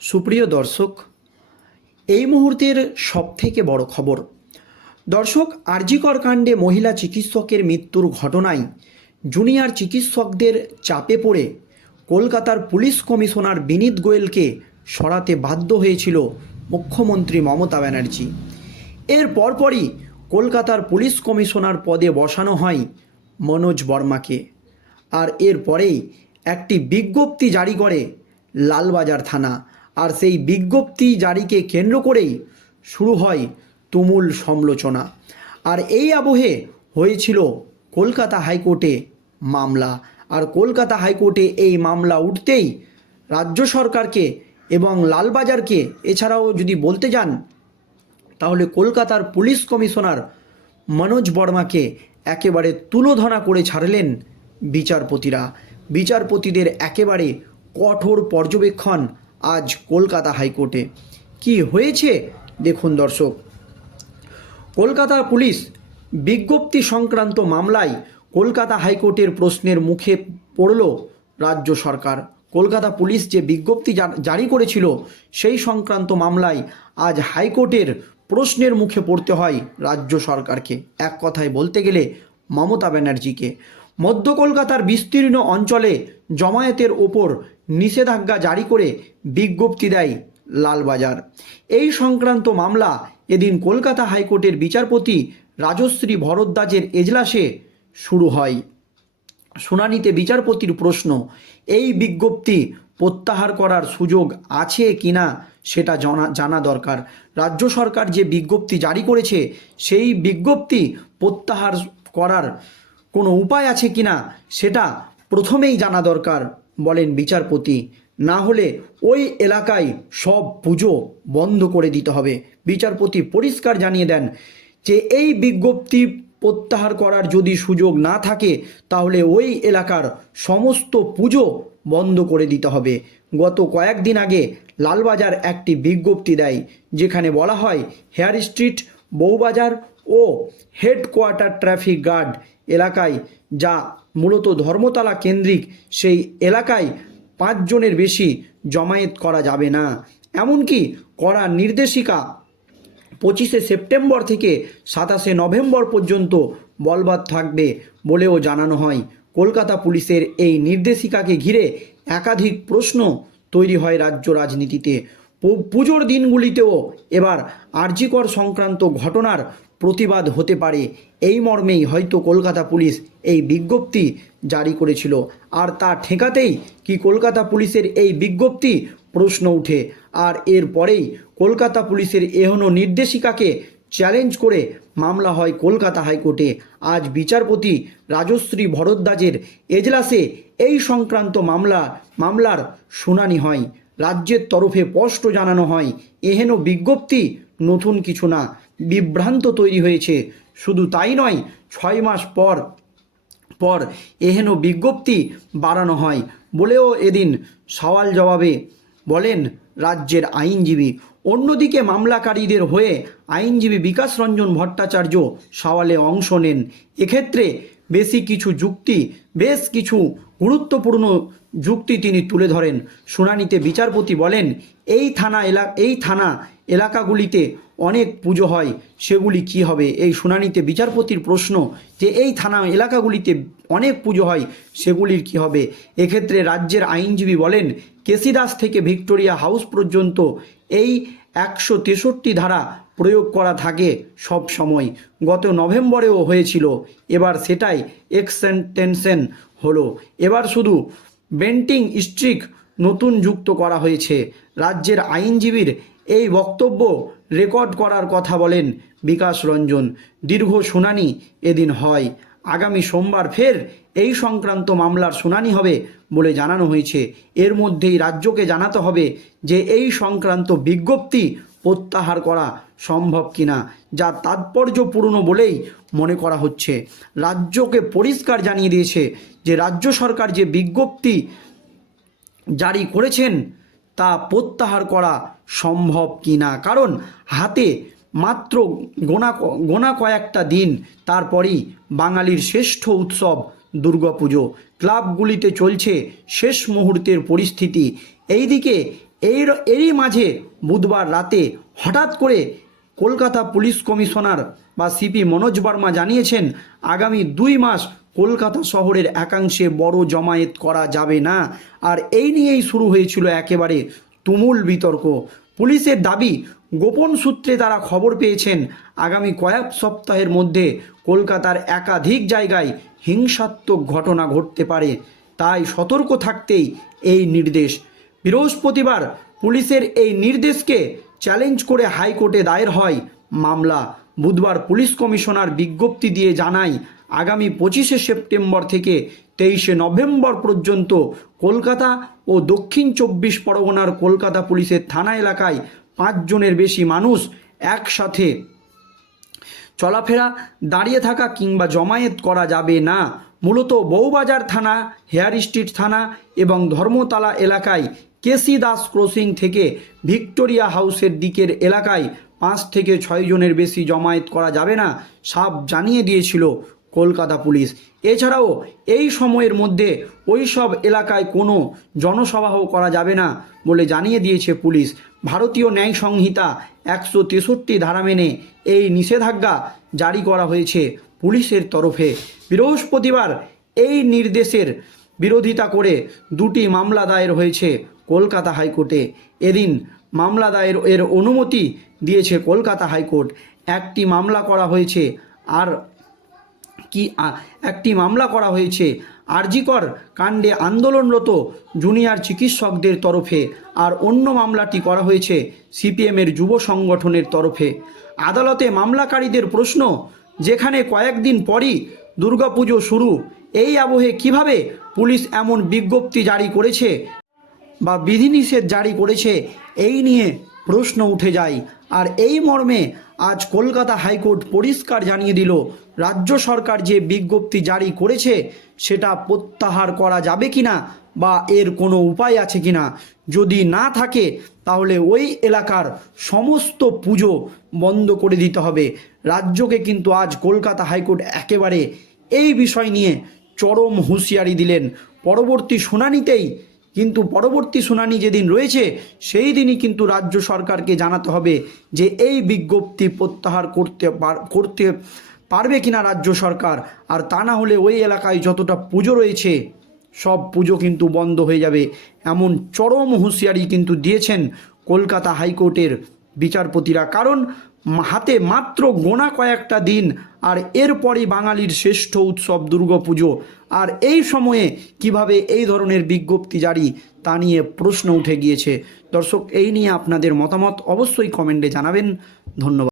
সুপ্রিয় দর্শক, এই মুহূর্তের সবথেকে বড় খবর। দর্শক, আরজিকর কাণ্ডে মহিলা চিকিৎসকের মৃত্যুর ঘটনায় জুনিয়র চিকিৎসকদের চাপে পড়ে কলকাতার পুলিশ কমিশনার বিনীত গোয়েলকে সরাতে বাধ্য হয়েছিল মুখ্যমন্ত্রী মমতা ব্যানার্জি। এর পরপরই কলকাতার পুলিশ কমিশনার পদে বসানো হয় মনোজ বর্মাকে। আর এরপরেই একটি বিজ্ঞপ্তি জারি করে লালবাজার থানা। আর সেই বিজ্ঞপ্তি জারিকে কেন্দ্র করেই শুরু হয় তুমুল সমালোচনা। আর এই আবহে হয়েছিল কলকাতা হাইকোর্টে মামলা। আর কলকাতা হাইকোর্টে এই মামলা উঠতেই রাজ্য সরকারকে এবং লালবাজারকে, এছাড়াও যদি বলতে যান, তাহলে কলকাতার পুলিশ কমিশনার মনোজ বর্মাকে একেবারে তুলোধনা করে ছাড়লেন বিচারপতিরা। বিচারপতিদের একেবারে কঠোর পর্যবেক্ষণ আজ কলকাতা হাইকোর্টে। কি হয়েছে? দেখুন দর্শক। কলকাতা পুলিশ বিজ্ঞপ্তি সংক্রান্ত মামলায় কলকাতা হাইকোর্টের প্রশ্নের মুখে পড়ল রাজ্য সরকার। কলকাতা পুলিশ যে বিজ্ঞপ্তি জারি করেছিল, সেই সংক্রান্ত মামলায় আজ হাইকোর্টের প্রশ্নের মুখে পড়তে হয় রাজ্য সরকারকে। এক কথায় বলতে গেলে মমতা ব্যানার্জিকে। মধ্য কলকাতার বিস্তীর্ণ অঞ্চলে জমায়েতের ওপর নিষেধাজ্ঞা জারি করে বিজ্ঞপ্তি দেয় লালবাজার। এই সংক্রান্ত মামলা এদিন কলকাতা হাইকোর্টের বিচারপতি রাজশ্রী ভরদ্বাজের এজলাসে শুরু হয়। শুনানিতে বিচারপতির প্রশ্ন, এই বিজ্ঞপ্তি প্রত্যাহার করার সুযোগ আছে কি না সেটা জানা জানা দরকার। রাজ্য সরকার যে বিজ্ঞপ্তি জারি করেছে, সেই বিজ্ঞপ্তি প্রত্যাহার করার কোনো উপায় আছে কি না সেটা প্রথমেই জানা দরকার। বলেন বিচারপতি, না হলে ওই এলাকায় সব পুজো বন্ধ করে দিতে হবে। বিচারপতি পরিষ্কার জানিয়ে দেন যে, এই বিজ্ঞপ্তি প্রত্যাহার করার যদি সুযোগ না থাকে, তাহলে ওই এলাকার সমস্ত পুজো বন্ধ করে দিতে হবে। গত কয়েকদিন আগে লালবাজার একটি বিজ্ঞপ্তি দেয়, যেখানে বলা হয়, হেয়ার স্ট্রিট, বউবাজার ও হেডকোয়ার্টার ট্রাফিক গার্ড এলাকায় যা মূলত ধর্মতলা কেন্দ্রিক সেই এলাকায় পাঁচজনের বেশি জমায়েত করা যাবে না। এমনকি করা নির্দেশিকা পঁচিশে সেপ্টেম্বর থেকে সাতাশে নভেম্বর পর্যন্ত বলবৎ থাকবে বলেও জানানো হয়। কলকাতা পুলিশের এই নির্দেশিকাকে ঘিরে একাধিক প্রশ্ন তৈরি হয় রাজ্য রাজনীতিতে। পুজোর দিনগুলিতেও এবার আর্জিকর সংক্রান্ত ঘটনার প্রতিবাদ হতে পারে। এই মর্মেই হয়তো কলকাতা পুলিশ এই বিজ্ঞপ্তি জারি করেছিল। আর তা ঠেকাতেই কি কলকাতা পুলিশের এই বিজ্ঞপ্তি প্রশ্ন উঠে। আর এরপরেই কলকাতা পুলিশের এহনো নির্দেশিকাকে চ্যালেঞ্জ করে মামলা হয় কলকাতা হাইকোর্টে। আজ বিচারপতি রাজশ্রী ভরদ্বাজের এজলাসে এই সংক্রান্ত মামলা মামলার শুনানি হয়। রাজ্যের তরফে স্পষ্ট জানানো হয়, এহেন বিজ্ঞপ্তি নতুন কিছু না। বিভ্রান্ত তৈরি হয়েছে। শুধু তাই নয়, ছয় মাস পর পর এহেন বিজ্ঞপ্তি বাড়ানো হয় বলেও এদিন সওয়াল জবাবে বলেন রাজ্যের আইনজীবী। অন্যদিকে মামলাকারীদের হয়ে আইনজীবী বিকাশ রঞ্জন ভট্টাচার্য সওয়ালে অংশ নেন। এক্ষেত্রে বেশি কিছু যুক্তি, বেশ কিছু গুরুত্বপূর্ণ যুক্তি তিনি তুলে ধরেন। শুনানিতে বিচারপতি বলেন, এই থানা এলা, এই থানা এলাকাগুলিতে অনেক পুজো হয়, সেগুলি কি হবে? এই শুনানিতে বিচারপতির প্রশ্ন যে, এই থানা এলাকাগুলিতে অনেক পুজো হয়, সেগুলির কি হবে? এক্ষেত্রে রাজ্যের আইনজীবী বলেন কেসিদাস থেকে ভিক্টোরিয়া হাউস পর্যন্ত এই একশো তেষট্টি ধারা প্রয়োগ করা থাকে সব সময় গত নভেম্বরেও হয়েছিল। এবার সেটাই এক্সটেনশন হলো। এবার শুধু বেন্টিং স্ট্রিক নতুন যুক্ত করা হয়েছে। রাজ্যের আইনজীবীর এই বক্তব্য রেকর্ড করার কথা বলেন বিকাশ রঞ্জন। দীর্ঘ শুনানি এদিন হয়। আগামী সোমবার ফের এই সংক্রান্ত মামলার শুনানি হবে বলে জানানো হয়েছে। এর মধ্যেই রাজ্যকে জানাতে হবে যে এই সংক্রান্ত বিজ্ঞপ্তি প্রত্যাহার করা সম্ভব কিনা, যা তাৎপর্যপূর্ণ বলেই মনে করা হচ্ছে। রাজ্যকে পরিষ্কার জানিয়ে দিয়েছে যে, রাজ্য সরকার যে বিজ্ঞপ্তি জারি করেছেন, তা প্রত্যাহার করা সম্ভব কি না কারণ হাতে মাত্র গোনা গোনা কয়েকটা দিন, তারপরই বাঙালির শ্রেষ্ঠ উৎসব দুর্গাপুজো। ক্লাবগুলিতে চলছে শেষ মুহূর্তের পরিস্থিতি। এইদিকে এর, এরই মাঝে বুধবার রাতে হঠাৎ করে কলকাতা পুলিশ কমিশনার বা সিপি মনোজ বর্মা জানিয়েছেন, আগামী দুই মাস কলকাতা শহরের একাংশে বড় জমায়েত করা যাবে না। আর এই নিয়েই শুরু হয়েছিল একেবারে তুমুল বিতর্ক। পুলিশের দাবি, গোপন সূত্রে তারা খবর পেয়েছেন, আগামী কয়েক সপ্তাহের মধ্যে কলকাতার একাধিক জায়গায় হিংসাত্মক ঘটনা ঘটতে পারে। তাই সতর্ক থাকতেই এই নির্দেশ বৃহস্পতিবার পুলিশের এই নির্দেশকে চ্যালেঞ্জ করে হাইকোর্টে দায়ের হয় মামলা। বুধবার পুলিশ কমিশনার বিজ্ঞপ্তি দিয়ে জানায়, আগামী পঁচিশে সেপ্টেম্বর থেকে তেইশে নভেম্বর পর্যন্ত কলকাতা ও দক্ষিণ চব্বিশ পরগনার কলকাতা পুলিশের থানা এলাকায় পাঁচজনের বেশি মানুষ একসাথে চলাফেরা, দাঁড়িয়ে থাকা কিংবা জমায়েত করা যাবে না। মূলত বউবাজার থানা, হেয়ার স্ট্রিট থানা এবং ধর্মতলা এলাকায় কেসি দাস ক্রসিং থেকে ভিক্টোরিয়া হাউসের দিকের এলাকায় পাঁচ থেকে ছয় জনের বেশি জমায়েত করা যাবে না সাপ জানিয়ে দিয়েছিল কলকাতা পুলিশ। এছাড়াও এই সময়ের মধ্যে ওই সব এলাকায় কোনো জনসভাও করা যাবে না বলে জানিয়ে দিয়েছে পুলিশ। ভারতীয় ন্যায় সংহিতা একশো তেষট্টি ধারা মেনে এই নিষেধাজ্ঞা জারি করা হয়েছে পুলিশের তরফে। বৃহস্পতিবার এই নির্দেশের বিরোধিতা করে দুটি মামলা দায়ের হয়েছে কলকাতা হাইকোর্টে। এদিন মামলা দায়ের এর অনুমতি দিয়েছে কলকাতা হাইকোর্ট। একটি মামলা করা হয়েছে আর কি একটি মামলা করা হয়েছে আরজিকর কাণ্ডে আন্দোলনরত জুনিয়র চিকিৎসকদের তরফে আর অন্য মামলাটি করা হয়েছে সিপিএমের যুব সংগঠনের তরফে। আদালতে মামলাকারীদের প্রশ্ন, যেখানে কয়েকদিন পরই দুর্গাপুজো শুরু, এই আবহে কীভাবে পুলিশ এমন বিজ্ঞপ্তি জারি করেছে বা বিধিনিষেধ জারি করেছে, এই নিয়ে প্রশ্ন উঠে যায়। আর এই মর্মে আজ কলকাতা হাইকোর্ট পরিষ্কার জানিয়ে দিল, রাজ্য সরকার যে বিজ্ঞপ্তি জারি করেছে, সেটা প্রত্যাহার করা যাবে কি না বা এর কোনো উপায় আছে কি না যদি না থাকে, তাহলে ওই এলাকার সমস্ত পুজো বন্ধ করে দিতে হবে। রাজ্যকে কিন্তু আজ কলকাতা হাইকোর্ট একেবারে এই বিষয় নিয়ে চরম হুঁশিয়ারি দিলেন। পরবর্তী শুনানিতেই কিন্তু পরবর্তী শুনানি যেদিন রয়েছে, সেই দিনই কিন্তু রাজ্য সরকারকে জানাতে হবে যে এই বিজ্ঞপ্তি প্রত্যাহার করতে করতে পারবে কিনা রাজ্য সরকার। আর তা না হলে ওই এলাকায় যতটা পুজো রয়েছে, সব পুজো কিন্তু বন্ধ হয়ে যাবে। এমন চরম হুঁশিয়ারি কিন্তু দিয়েছেন কলকাতা হাইকোর্টের বিচারপতিরা। কারণ হাতে মাত্র গোনা কয়েকটা দিন, আর এরপরই বাঙালির শ্রেষ্ঠ উৎসব দুর্গাপুজো। আর এই সময়ে কীভাবে এই ধরনের বিজ্ঞপ্তি জারি, তা নিয়ে প্রশ্ন উঠে গিয়েছে। দর্শক, এই নিয়ে আপনাদের মতামত অবশ্যই কমেন্টে জানাবেন। ধন্যবাদ।